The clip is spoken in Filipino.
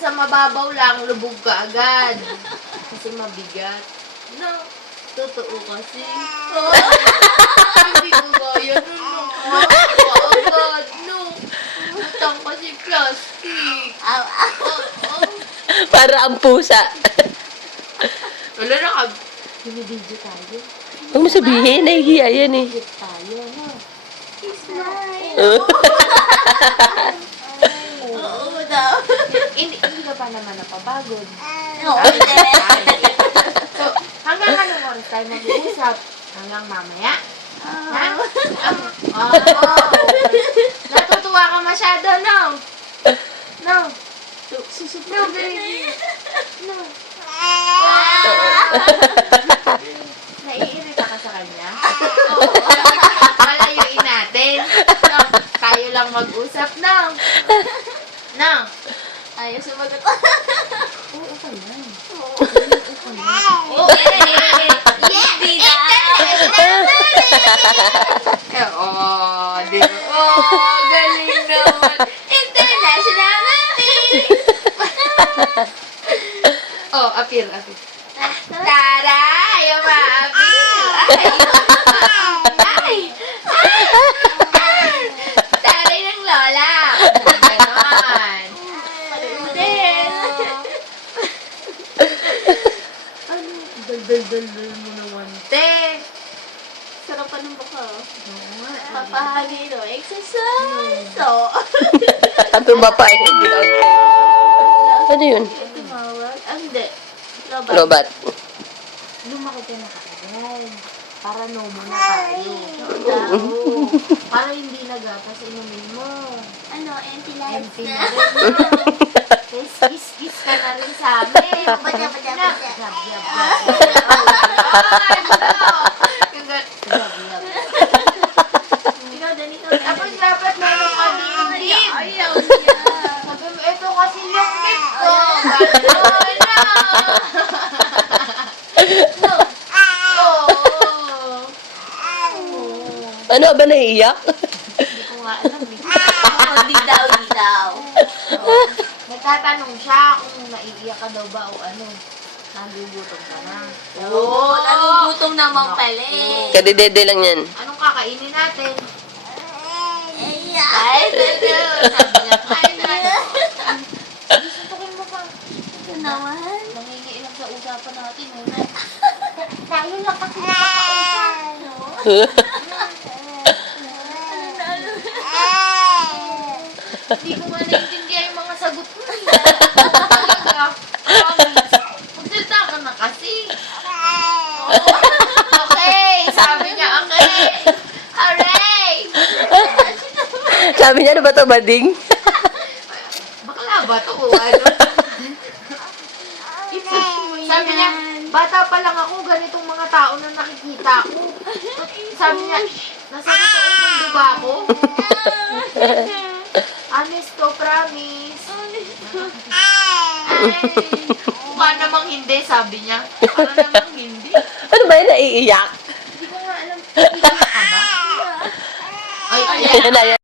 Kahit sa mababaw lang, lubog ka agad. Kasi mabigat. No, totoo kasi. Hindi ko kaya nun. Agad, no. Utang kasi plastic. Para ang pusa. Wala na ka. Binibidyo tayo. Huwag mo sabihin, nahihiya yan eh. Binibidyo tayo, no? Oo daw. Hindi ka pa naman napapagod. Oo, So, hanggang anong oras tayo mag-uusap? Hanggang mamaya? Ha? Natutuwa ka masyado, no? No? No, baby. No. Naiirita ka sa kanya? Oo. Malayuin natin. No? Tayo lang mag-usap, no? No? Ayaw sumagot. Oo ka lang. Oo. Hindi na. Di ba? Oh, galing naman. International movie. Oh, appeal. Tara! Yung ma-appeal! Ay! Taray ng lola! Ganon! Din. Ano? Dal-dal-dal mo naman, te! Sarapan ng baka. Oo nga. Papahagi no. Exercise. So. Sabi ba pa eh, hindi lang. Ano yun? Tumawag. Hindi. Lobat. Lobat. Lumaki ka na kagad. Para no mo na tayo. Oo. Para hindi nagatas inumin mo. Ano, empty lives Empty na. na rin. Kiss ka na rin sa amin. Bada. Ikaw din, ikaw din. Tapos dapat meron ka dibdib. Ayaw niya. Sabi mo, ito kasi yung gift ko. Gano'n na. No. Oo. Ano ba naiiyak? Hindi ko nga alam eh. Oo, di daw. Nagtatanong siya kung naiiyak ka daw ba o ano. Nagugutom ka na. Oo, nagugutom naman pala eh. Kadidede lang yan. Anong kakainin natin? Ay, Sabi niya, kain na. Suntukin mo pa. ito naman. Nangingiilang sa usapan natin. Una. Tayo lang kasi nakakausap. Hindi ko nga naiintindihan yung mga sagot mo. Talaga. Magsalita ka na kasi. Okay. Sabi niya, okay. Hooray! Sabi niya, ano ba ito, bading? Bakla ba ito o ano? Sabi niya, bata pa lang ako, ganitong mga tao na nakikita ko. Sabi niya, nasa totoong mundo ba ako? Honest to, promise. Ay, mukha namang hindi, sabi niya. Para namang hindi. Ano ba yun, naiiyak? Hindi ko nga alam. Hindi ka ba? Ay, Ayan na,